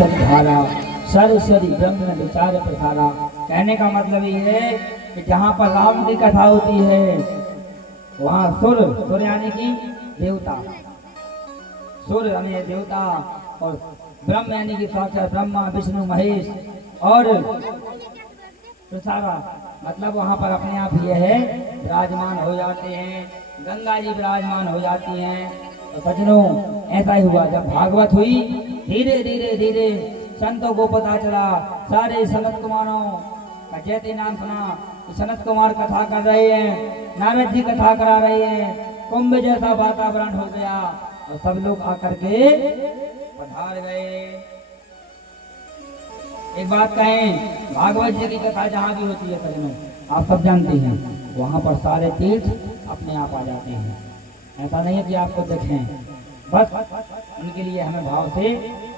सरी धारा सरस्वती ब्रह्म विचार प्रसारा। कहने का मतलब ये है कि जहाँ पर राम की कथा होती है वहाँ सुर यानी कि देवता, सुर यानी देवता, और ब्रह्म यानी कि साक्षात ब्रह्मा विष्णु महेश, और प्रसारा मतलब वहाँ पर अपने आप ये है विराजमान हो जाते हैं, गंगा जी विराजमान हो जाती हैं। तो सज्जनों ऐसा ही हुआ, जब भागवत हुई धीरे धीरे धीरे संतों को पता चला, सारे सनत कुमारों का जैसे नाम सुना कि सनत कुमार कथा कर रहे हैं, नारद जी कथा करा रहे हैं, कुंभ जैसा वातावरण हो गया और सब लोग आकर के पधार गए। एक बात कहें, भागवत जी की कथा जहाँ भी होती है सज्जनों आप सब जानते हैं, वहाँ पर सारे तीर्थ अपने आप आ जाते हैं। ऐसा नहीं है कि आपको देखें, बस उनके लिए हमें भाव से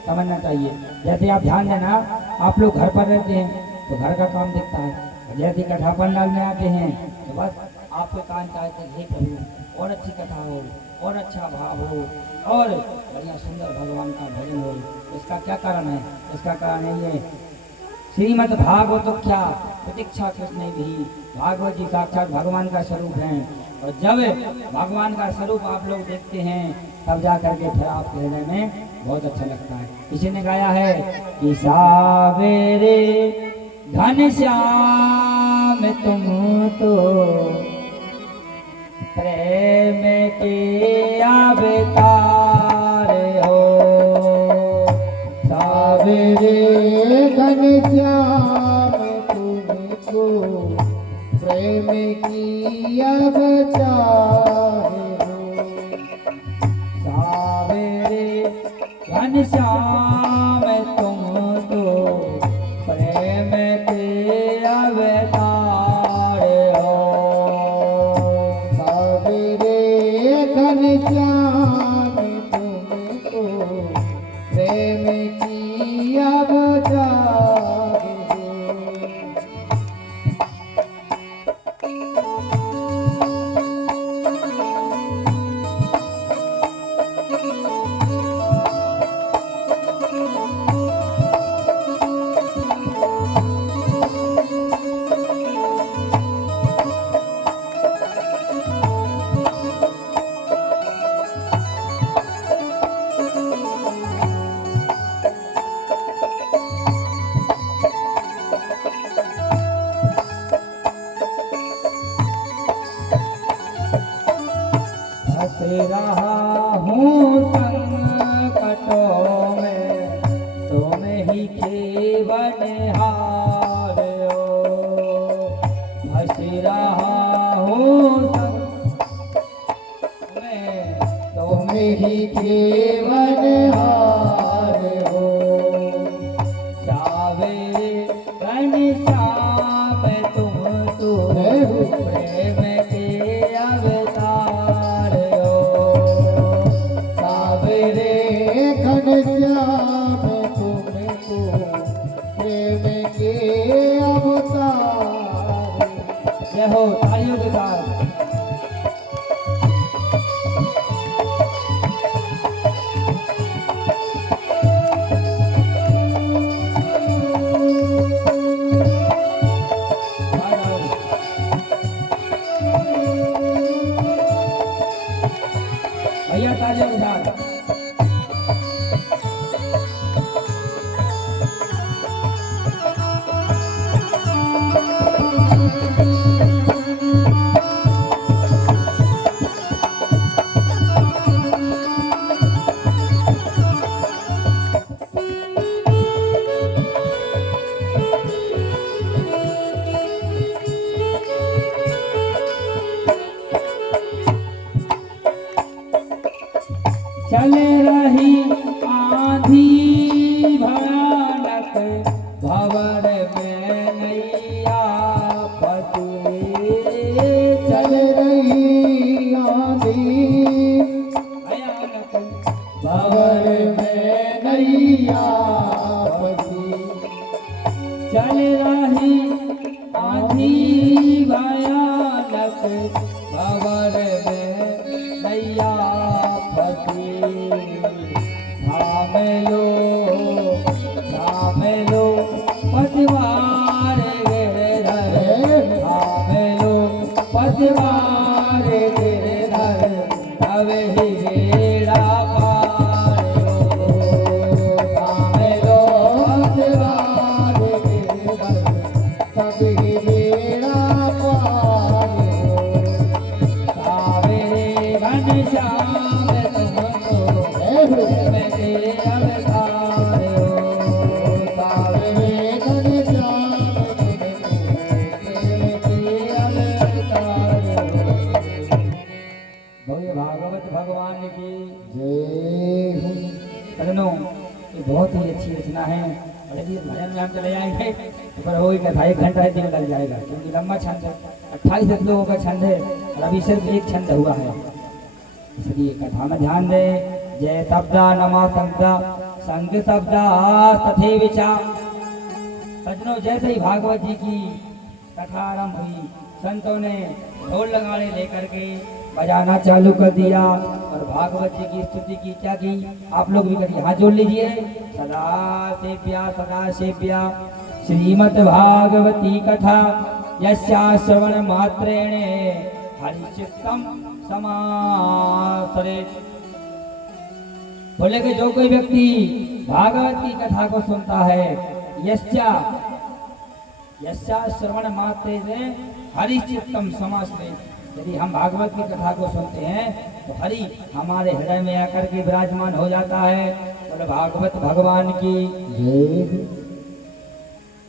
समझना चाहिए। जैसे आप ध्यान देना, आप लोग घर पर रहते हैं तो घर का काम दिखता है, जैसे कथा पंडाल में आते हैं तो बस आपको कान चाहते हैं प्रभु और अच्छी कथा हो और अच्छा भाव हो और बढ़िया सुंदर भगवान का भजन हो। इसका क्या कारण है? इसका कारण यही है, श्रीमद् भागवत क्या प्रतीक्षा कृष्ण भी, भागवत जी साक्षात भगवान का स्वरूप है। और जब भगवान का स्वरूप आप लोग देखते हैं तब जा करके फिर आपके हृदय में बहुत अच्छा लगता है। किसी ने गाया है कि सावेरे घनश्याम तुम तो प्रेम के अवतार हो, सावेरे घनश्याम तुमको प्रेम की अवतार हो। सावेरे घनश्याम तुम तो प्रेम के अवतार हो, सावेरे घनश्याम तुमको प्रेम की अवतार हो। हंस रहा हूँ संकटों में, तुम ही केवल हार हो। हंस रहा हूँ संकटों में, तुम ही केवल हार हो। सावेरे घनश्याम तुम तो प्रेम के अवतार हो, सावेरे घनश्याम तुमको प्रेम के अवतार। जय हो तालियों के साथ। भैया तालियों के साथ। चल रही आंधी भयानक, भंवर में नैया फंसी। चल रही आंधी भयानक भंवर में नैया फंसी। चल रही आंधी भयानक, भंवर में नैया फंसी। थाम लो अच्छी रचना है, और यदि इस भजन में हम चले जाएंगे तो पर वही कथा 1 घंटा दिन लग जाएगा, क्योंकि लंबा छंद है, 28 श्लोकों का छंद है और अभी सिर्फ एक छंद हुआ है। इसलिए कथा में ध्यान दे। जय शब्दा नमा शब्दा संग शब्दा तथे विचार। सज्जनों, जैसे ही भागवत जी की कथा आरंभ हुई, संतों ने ढोल लगाने लेकर के बजाना चालू कर दिया और भागवत जी की स्तुति की। क्या की? आप लोग भी करिए, हाथ जोड़ लीजिए। सदा सेव्या श्रीमद् भागवती कथा यस्या श्रवण मात्रेण हरिचित्तम समासरे। बोले कि जो कोई व्यक्ति भागवत की कथा को सुनता है, यस्या श्रवण मात्रे से हरिचित्तम समासरे, यदि हम भागवत की कथा को सुनते हैं तो हरि हमारे हृदय में आकर के विराजमान हो जाता है। बोले भागवत भगवान की जय।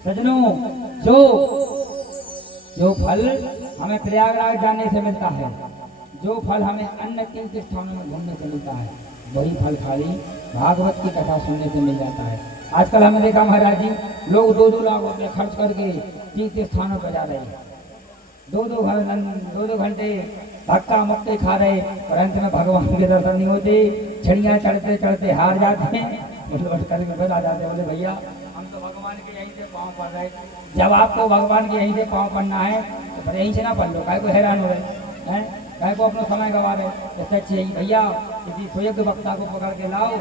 सज्जनों, जो फल हमें प्रयागराज जाने से मिलता है, जो फल हमें अन्य तीर्थ स्थानों में घूमने से मिलता है, वही फल खाली भागवत की कथा सुनने से मिल जाता है। आजकल हमने देखा महाराज जी, लोग 2-2 लाख रुपये खर्च करके तीर्थ स्थानों पर जा रहे हैं, 2-2 घंटे धक्का मुक्के खा रहे और अंत में भगवान के दर्शन नहीं होते। छड़ियाँ चढ़ते चढ़ते हार जाते हैं, लौट करके फिर आ जाते। बोले भैया, हम तो भगवान के यहीं से पाँव पड़ रहे। जब आपको भगवान के यहीं से पाँव पड़ना है तो फिर यहीं से ना पढ़ लो, काहे को हैरान हो रहे हैं, काहे को अपना समय गवा रहे। इससे अच्छे भैया किसी सुयोग्य वक्ता को पकड़ के लाओ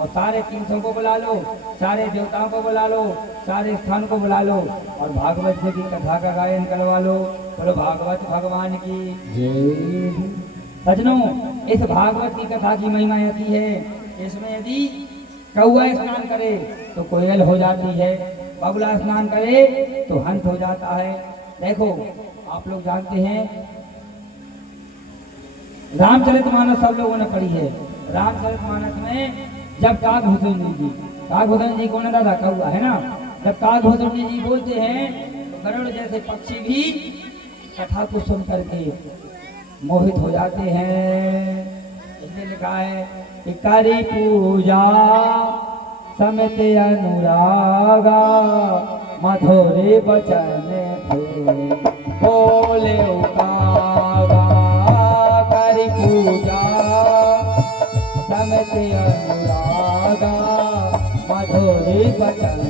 और सारे तीर्थों को बुला लो, सारे देवताओं को बुला लो, सारे स्थान को बुला लो और भागवत जी की कथा का गायन करवा लो। बोलो भागवत भगवान की जय। सज्जनों, इस भागवत की कथा की महिमा ऐसी है, इसमें यदि कौआ स्नान करे तो कोयल हो जाती है, बगुला स्नान करे तो हंस हो जाता है। देखो, आप लोग जानते हैं रामचरितमानस सब लोगों ने पढ़ी है। रामचरितमानस में जब काकभूषण जी कौन है दादा? कौआ है ना। जब काकभूषण जी बोलते हैं तो गरुड़ जैसे पक्षी भी कथा को सुन करके मोहित हो जाते हैं। इसने लिखा है कि करी पूजा समित अनुरागा मधुरे बचन बोले उकागा। करी पूजा समित अनुरागा मधुरे बचन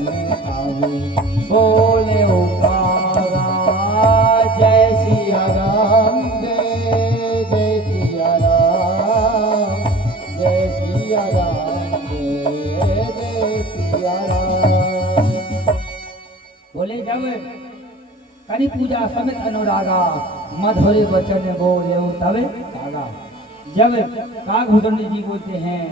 बोले उकागा। जय सिया राम, जय जय सिया राम, जय सिया राम, जय जय सिया राम। बोले जब करी पूजा समित अनुरागा मधुरे वचन बोले तब कागा। जब काकभूषण जी बोलते हैं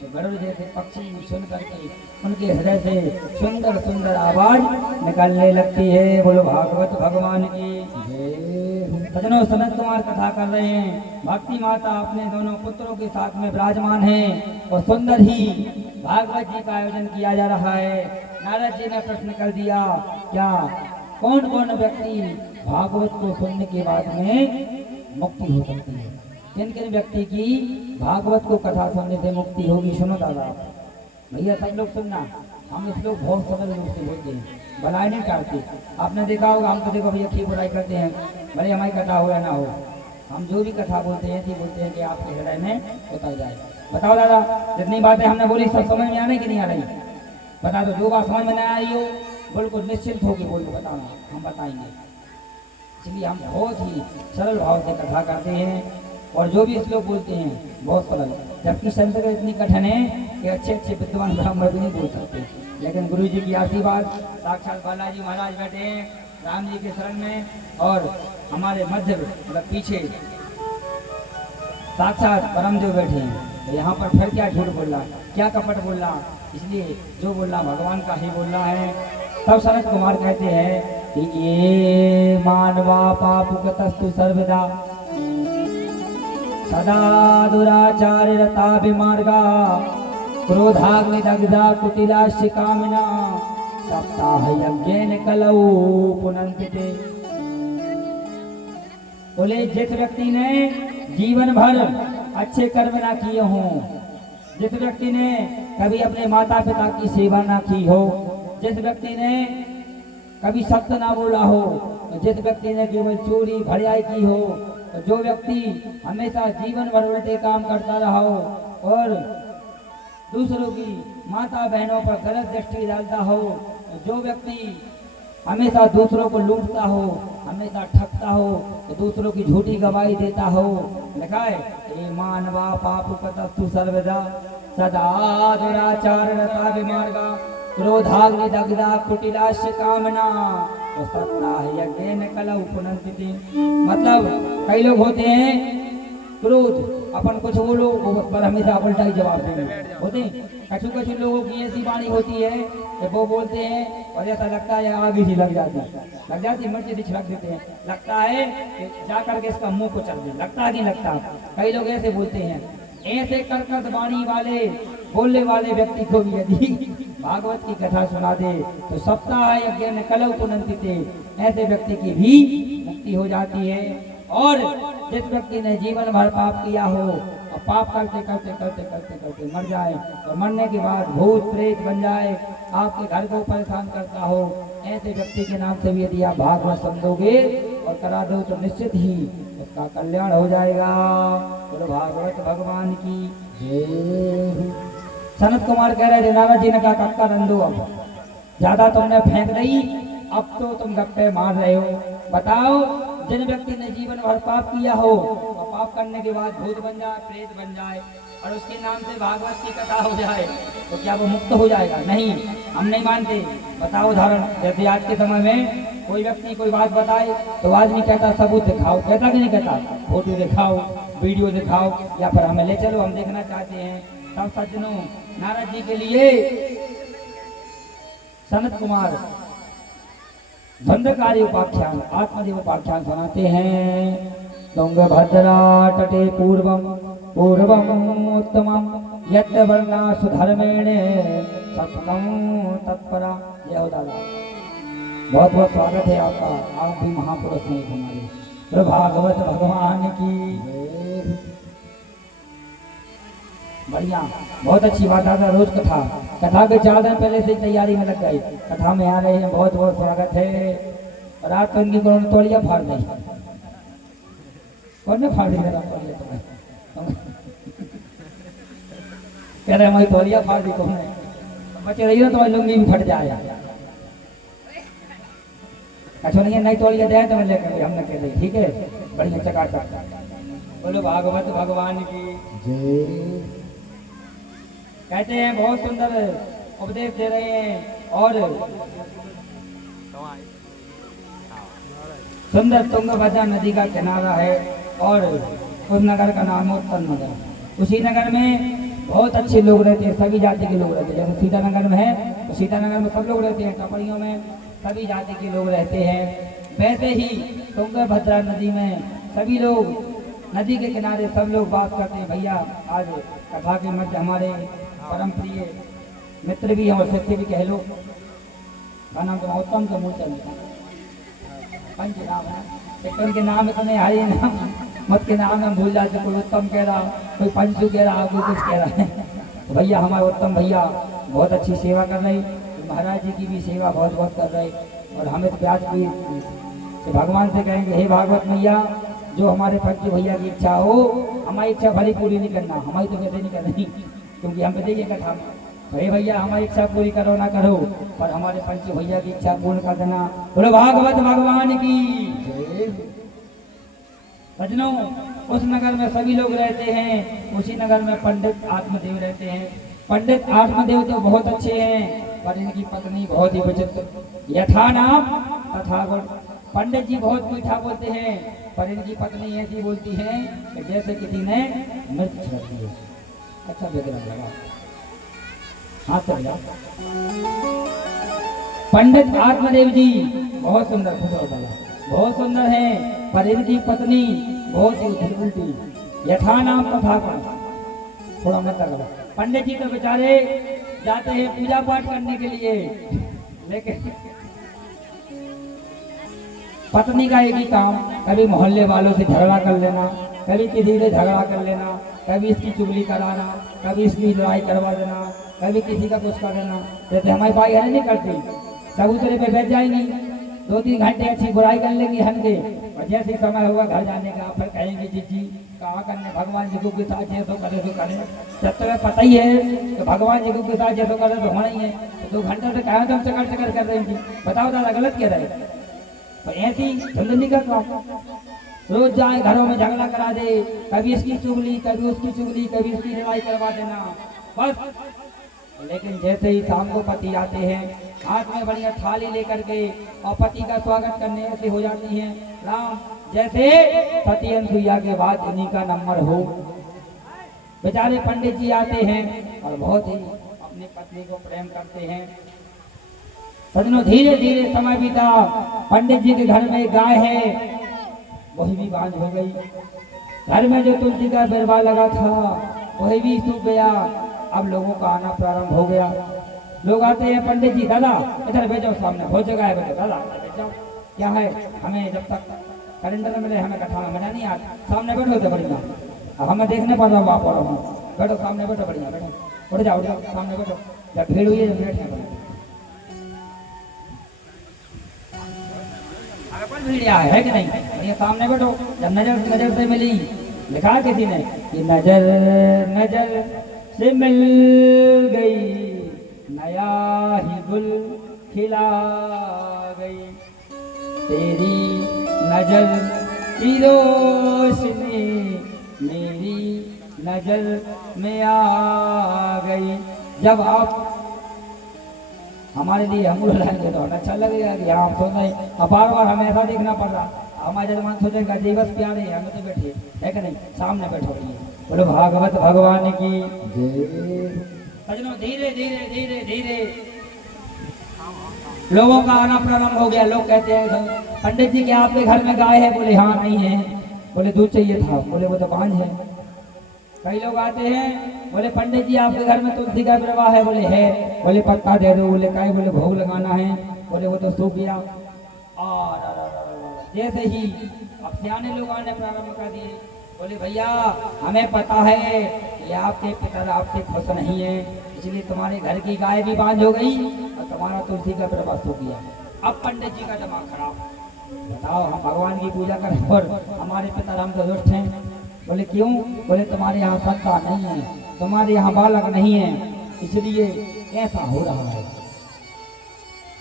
तो गरुड़ जैसे पक्षी सुन करके उनके हृदय से सुंदर सुंदर आवाज निकलने लगती है। बोलो भागवत भगवान की जय। सज्जनों, सनत कुमार कथा कर रहे हैं। भक्ति माता अपने दोनों पुत्रों के साथ में विराजमान है और सुंदर ही भागवत जी का आयोजन किया जा रहा है। नारद जी ने प्रश्न कर दिया, क्या कौन कौन व्यक्ति भागवत को सुनने के बाद में मुक्ति हो सकती है? किन किन व्यक्ति की भागवत को कथा सुनने से मुक्ति होगी? सुनो दादा भैया, सब लोग सुनना। हम इस लोग बहुत सरल रूप से बोलते हैं, भलाई नहीं करते। आपने देखा होगा, हम तो देखो भैया ठीक बुराई करते हैं, भले हमारी कथा हो या ना हो। हम जो भी कथा बोलते हैं ऐसी बोलते हैं कि आपके हृदय में उतर जाए। बताओ दादा, जितनी बातें हमने बोली सब समझ में आ रही कि नहीं आ रही? बता दो। जो बात समझ में नहीं आई हो बिल्कुल निश्चिंत होकर बोल दो, बताना, हम बताएंगे। इसलिए हम बहुत ही सरल भाव से कथा करते हैं और जो भी श्लोक बोलते हैं बहुत सरल, जबकि संस्कृत इतनी कठिन है कि अच्छे अच्छे विद्वान ब्राह्मण भी नहीं बोल सकते। लेकिन गुरु जी की आशीर्वाद, साक्षात बालाजी महाराज बैठे हैं राम जी के शरण में और हमारे मध्य मतलब पीछे साक्षात परमदेव बैठे हैं। तो यहाँ पर फिर क्या झूठ बोलना, क्या कपट बोलना? इसलिए जो बोलना भगवान का ही बोलना है। तब सनत कुमार कहते हैं कि ये मानवा पापुकतस्तु सर्वदा सदा दुराचार्य रता विमार्गा क्रोधाग्निदग्धा कुटिलास्य कामिना सप्ताह यज्ञेन कलौ पुनन्ति ते। बोले जिस व्यक्ति ने जीवन भर अच्छे कर्म ना किए हों, जिस व्यक्ति ने कभी अपने माता पिता की सेवा ना की हो, जिस व्यक्ति ने कभी सत्य ना बोला हो, जिस व्यक्ति ने केवल चोरी भड़ाई की हो, जो व्यक्ति हमेशा जीवन भर उल्टे काम करता रहा हो और दूसरों की माता बहनों पर गलत दृष्टि डालता हो, जो व्यक्ति हमेशा दूसरों को लूटता हो, हमेशा ठगता हो, तो दूसरों की झूठी गवाही देता हो, लिखा है ये मानवा पाप कतस्तु सर्वदा सदा दुराचारणता विमार्गा क्रोधाग्नि दग्धा कुटिलास्य कामना तो सत्ता है यज्ञ कलौ पुनन्ति। मतलब कई लोग होते हैं क्रोध अपन कुछ बोलो वो पर हमेशा उल्टा ही जवाब देंगे होते हैं। कछु लोगों की ऐसी वाणी होती है कि वो बोलते हैं और ऐसा लगता है आग ही लग जाती मिर्च छिड़क देते हैं, लगता है कि जाकर के इसका मुंह को चल दे, लगता नहीं लगता। कई लोग ऐसे बोलते हैं। ऐसे कर्कश वाणी वाले बोलने वाले व्यक्ति को भी यदि भागवत की कथा सुना दे तो सप्ताह यज्ञ में कलौ पुनन्ति, ऐसे व्यक्ति की भी मुक्ति हो जाती है। और जिस व्यक्ति ने जीवन भर पाप किया हो और पाप करते करते करते करते करते मर जाए और मरने के बाद भूत प्रेत बन जाए, आपके घर को परेशान करता हो, ऐसे व्यक्ति के नाम से भी यदि आप भागवत समझोगे और करा दो तो निश्चित ही उसका कल्याण हो जाएगा। बोलो भागवत भगवान की जय। सनत कुमार कह रहे थे नारद जी ने कहा कक्का रंदो, अब ज्यादा तुमने फेंक दी, अब तो तुम गप्पे मार रहे हो। बताओ जिन व्यक्ति ने जीवन भर पाप किया हो और पाप करने के बाद भूत बन जाए, प्रेत बन जाए और उसके नाम से भागवत की कथा हो जाए तो क्या वो मुक्त हो जाएगा? नहीं, हम नहीं मानते। बताओ उदाहरण, जैसे आज के समय में कोई व्यक्ति कोई बात बताए तो आदमी कहता सबूत दिखाओ, कहता कि नहीं कहता? फोटो दिखाओ, वीडियो दिखाओ या फिर हमें ले चलो, हम देखना चाहते हैं। तब सज्जनों नारद जी के लिए सनत कुमार धंधकारी उपाख्यान आत्मदेव उपाख्यान सुनाते हैं। तुंगभद्रा तटे पूर्वम उत्तमम यत् वर्णा सुधर्मेण सत्कम तत्परा। जय हो दादा, बहुत बहुत स्वागत है आपका। आप भी महापुरुष हैं हमारे। तो भागवत भगवान की बढ़िया, बहुत अच्छी बात है। रोज कथा के 4 दिन पहले से तैयारी में लग गए, कथा में आ रहे हैं, बहुत बहुत स्वागत है। और आप तो इनकी कौन तोड़िया फाड़ दी, कौन ने फाड़ दी तोड़िया? कह रहे हमारी तोड़िया फाड़ दी कौन है? बचे रही हो तो लुंगी भी फट जाए। अच्छा नहीं, नई तोड़िया दे तो मैं लेकर हमने कह दी, ठीक है, बढ़िया चकाचक। बोलो भागवत भगवान की जय। कहते हैं बहुत सुंदर उपदेश दे रहे हैं और सुंदर तुंगभद्रा नदी का किनारा है और उस नगर का नाम है उत्तम नगर। उसी नगर में बहुत अच्छे लोग रहते हैं, सभी जाति के लोग रहते हैं। जैसे सीतानगर में है तो सीतानगर में सब लोग रहते हैं, टपरियों में सभी जाति के लोग रहते हैं। वैसे ही तुंगभद्रा नदी में सभी लोग, नदी के किनारे सब लोग बात करते हैं। भैया आज कथा के मध्य हमारे परम प्रिय मित्र भी हैं और शिष्य भी कह लो, का नाम तो उत्तम का मूल चंद पंच नाम है। एक उनके नाम है तो नहीं, हरे नाम मत के नाम हम भूल जाते। कोई उत्तम कह रहा, कोई पंचू कह रहा, कोई कुछ कह रहा है। तो भैया हमारे उत्तम भैया बहुत अच्छी सेवा कर रहे, महाराज जी की भी सेवा बहुत बहुत कर रहे। और हमें तो प्याज भी तो भगवान से कहेंगे, हे भागवत मैया, जो हमारे पंच भैया की इच्छा हो, हमारी इच्छा भली पूरी नहीं करना, हमारी तो कैसे नहीं करनी, क्योंकि हम बताइए कथा में हे भैया हमारी इच्छा पूरी करो ना करो, पर हमारे पंच भैया की इच्छा पूर्ण कर देना। बोलो भागवत भगवान की। सज्जनों, उस नगर में सभी लोग रहते हैं। उसी नगर में पंडित आत्मदेव रहते हैं। पंडित आत्मदेव तो बहुत अच्छे हैं, पर इनकी पत्नी बहुत ही विचित्र, यथा नाम तथा गुण। पंडित जी बहुत मीठा बोलते हैं, पर इनकी पत्नी ऐसी बोलती है कि जैसे किसी ने मिर्च छिड़क दी। अच्छा विग्रह लगा, हाथ चल जाओ। पंडित आत्मदेव जी बहुत सुंदर, बहुत सुंदर है, पर इनकी पत्नी बहुत ही उल्टी, यथा नाम तथा गुण। थोड़ा मत लगा। पंडित जी तो बेचारे जाते हैं पूजा पाठ करने के लिए, लेकिन पत्नी का एक ही काम, कभी मोहल्ले वालों से झगड़ा कर लेना, कभी किसी से झगड़ा कर लेना, कभी इसकी चुगली कराना, कभी इसकी लड़ाई करवा देना, कभी किसी का कुछ कर देना। जैसे हमारी भाई है नहीं करती, चबूतरे पे बैठ जाएंगी, 2-3 घंटे अच्छी बुराई कर लेंगी हन के, और जैसे ही समय होगा घर जाने का फिर कहेंगे जी कहाँ करने भगवान जी को के साथ जैसो करे तो करे। जब तुम्हें पता ही है कि भगवान जी को के साथ जैसो करे तो होना ही है, तो 2 घंटे से कहा तुम चकर चकर कर रही थी, बताओ दादा गलत कह रहे। तो ऐसी जिंदगी का काम, रोज जाए घरों में झगड़ा करा दे, कभी इसकी चुगली कभी उसकी चुगली, कभी इसकी लड़ाई करवा देना बस। लेकिन जैसे ही शाम को पति आते हैं हाथ में बढ़िया थाली लेकर के और पति का स्वागत करने ऐसे हो जाती हैं राम जैसे पति अनसुईया के बाद इन्हीं का नंबर हो। बेचारे पंडित जी आते हैं और बहुत ही अपनी पत्नी को प्रेम करते हैं। सजनों धीरे धीरे समय बीता, पंडित जी के घर में एक गाय है, वही भी बांझ हो गई। घर में जो तुलसी का बिरवा लगा था वही भी सूख गया। अब लोगों का आना प्रारंभ हो गया। लोग आते हैं, पंडित जी दादा इधर भेजो, सामने बहुत जगह है बेटे, दादा बैठ जाओ। क्या है, हमें जब तक कैलेंडर मिले हमें कथा में मजा नहीं आता, सामने बैठो तो बढ़िया। अब हमें देखने पड़ रहा हूँ आप और बैठो, सामने बैठो बढ़िया, बैठो उठ जाओ सामने बैठो। जब भीड़ हुई है जब बैठे भीड़िया है कि नहीं, ये सामने बैठो। जब नजर से मिली, लिखा किसी ने कि नजर नजर से मिल गई, नया ही गुल खिला गई, तेरी नजर की रोशनी मेरी नजर में आ गई। जब आप हमारे लिए हम लाएंगे तो हमें अच्छा लगेगा कि हाँ हम सोच रहे, अब बार बार हमें ऐसा देखना पड़ रहा, हमारे जजमान सोचेगा जी बस प्यारे हैं हमें तो बैठे है कि नहीं, सामने बैठो। बोलो भागवत भगवान की सजनों धीरे धीरे धीरे धीरे लोगों का आना प्रारंभ हो गया। लोग कहते हैं पंडित जी क्या आपके घर में गाय है? बोले हाँ नहीं है। बोले दूध चाहिए था? बोले वो तो बांझ है। कई लोग आते हैं, बोले पंडित जी आपके घर में तुलसी का विरवा है? बोले है। बोले पत्ता दे दो? बोले काहे? बोले भोग लगाना है। बोले वो तो सूख गया। और जैसे ही अब सियाने लोग आने प्रारंभ कर दिए, बोले भैया हमें पता है कि आपके पिता आपसे खुश नहीं है, इसलिए तुम्हारे घर की गाय भी बांझ हो गई और तुम्हारा तुलसी का विरवा सूख गया। अब पंडित जी का दिमाग खराब, बताओ हम भगवान की पूजा करें और हमारे पिता हम तो दुष्ट हैं। बोले क्यों? बोले तुम्हारे यहाँ सत्ता नहीं है, तुम्हारे यहाँ बालक नहीं है, इसलिए ऐसा हो रहा है।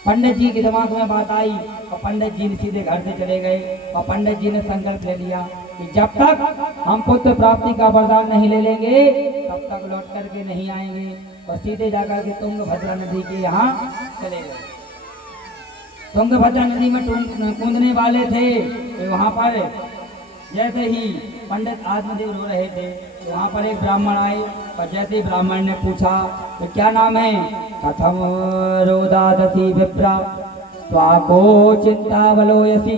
पंडित जी के दिमाग में बात आई और पंडित जी ने सीधे घर से चले गए और पंडित जी ने संकल्प ले लिया कि जब तक हम पुत्र प्राप्ति का वरदान नहीं ले लेंगे तब तक लौट करके नहीं आएंगे। और सीधे जाकर के तुंगभद्रा नदी के यहाँ चले गए। तुंगभद्रा नदी में कूदने वाले थे तो वहाँ पर जैसे ही पंडित आत्मदेव रो रहे थे तो वहाँ पर एक ब्राह्मण आए और जैसे ही ब्राह्मण ने पूछा तो क्या नाम है? कथम रोदादसी विप्रा स्वाको चिंतावलोयसी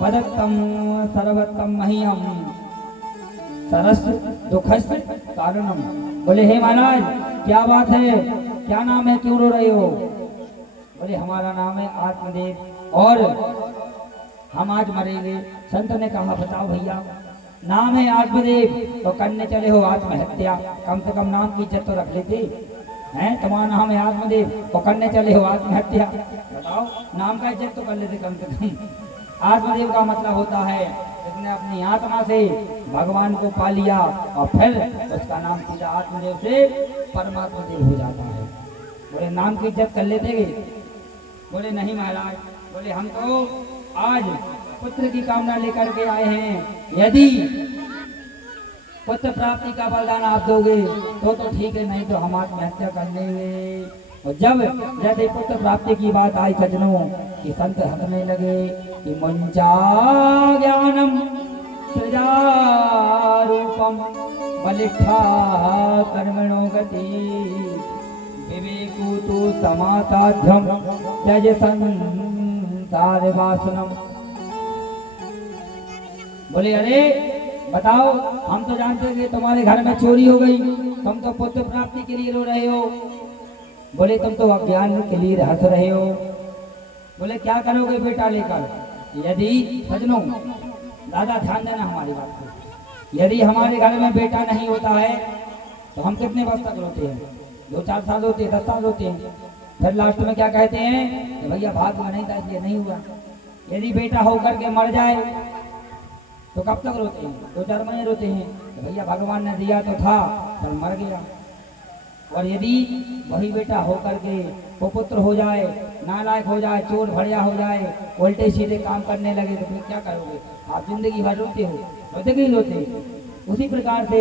पदत्तम सर्वत्तम मह्यम सरस दुखस कारणम। बोले हे महाराज क्या बात है, क्या नाम है, क्यों रो रहे हो? बोले हमारा नाम है आत्मदेव और हम आज मरेंगे। संत ने कहा बताओ भैया, नाम है आत्मदेव तो करने चले हो आत्महत्या, कम से कम नाम की इज्जत तो रख लेते हैं। तुम्हारा नाम है आत्मदेव तो करने चले हो आत्महत्या, बताओ नाम का इज्जत तो कर लेते कम से कम। आत्मदेव का मतलब होता है जिसने अपनी आत्मा से भगवान को पा लिया और फिर उसका नाम सीधा आत्मदेव से परमात्मा देव हो जाता है। बोले नाम की इज्जत कर लेते? बोले नहीं महाराज। बोले हम तो आज पुत्र की कामना लेकर के आए हैं, यदि पुत्र प्राप्ति का वरदान आप दोगे तो ठीक है, नहीं तो हम आत्महत्या कर लेंगे। और जब जैसे पुत्र प्राप्ति की बात आई सजनों कि संत हंसने लगे कि मुंचा ज्ञानम प्रजारूपम बलिष्ठा कर्मणो गति विवेकु तु समासाध्यम त्यज संसार वासनम। बोले अरे बताओ हम तो जानते हैं कि तुम्हारे घर में चोरी हो गई, तुम तो पुत्र प्राप्ति के लिए रो रहे हो। बोले तुम तो अज्ञान के लिए हंस रहे हो। बोले क्या करोगे बेटा लेकर? यदि सजनों दादा ध्यान देना हमारी बात को, यदि हमारे घर में बेटा नहीं होता है तो हम कितने वर्ष तक रोते हैं? 2-4 साल होते हैं, 10 साल होते हैं। फिर लास्ट में क्या कहते हैं कि भैया भाग्य में नहीं था इसलिए नहीं हुआ। यदि बेटा होकर के मर जाए तो कब तक रोते हैं? 2-4 महीने रोते हैं कि भैया भगवान ने दिया तो था पर मर गया। और यदि वही बेटा होकर के कुपुत्र हो जाए, नालायक हो जाए, चोर भड़िया हो जाए, उल्टे सीधे काम करने लगे तो फिर क्या करोगे? आप जिंदगी भर रोते हो, रोते कि रोते? उसी प्रकार से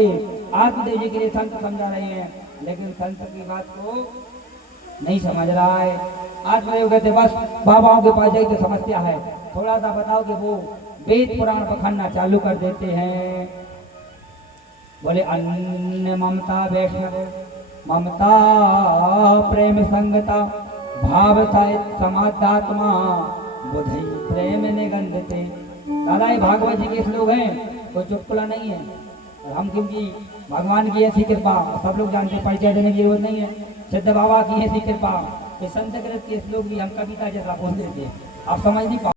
आत्मदेव जी के लिए संत समझा रहे हैं, लेकिन संत की बात को नहीं समझ रहा है। आत्मदेव कहते बस बाबाओं के पास जाइए तो समस्या है, थोड़ा सा बताओ कि वो वेद पुराण पखंडना चालू कर देते हैं। बोले अन्य ममता वैष्णव ममता प्रेम संगता भाव समाधात्मा बुधई प्रेम निगंधते। दादा ये भागवत जी के श्लोक हैं, कोई चुटकुला नहीं है। और हम क्योंकि भगवान की ऐसी कृपा सब लोग जानते, परिचय देने की जरूरत नहीं है। सिद्ध बाबा की ऐसी कृपा कि संत कृत के श्लोक भी हम कविता जैसा बोल देते, आप समझ नहीं पाओ।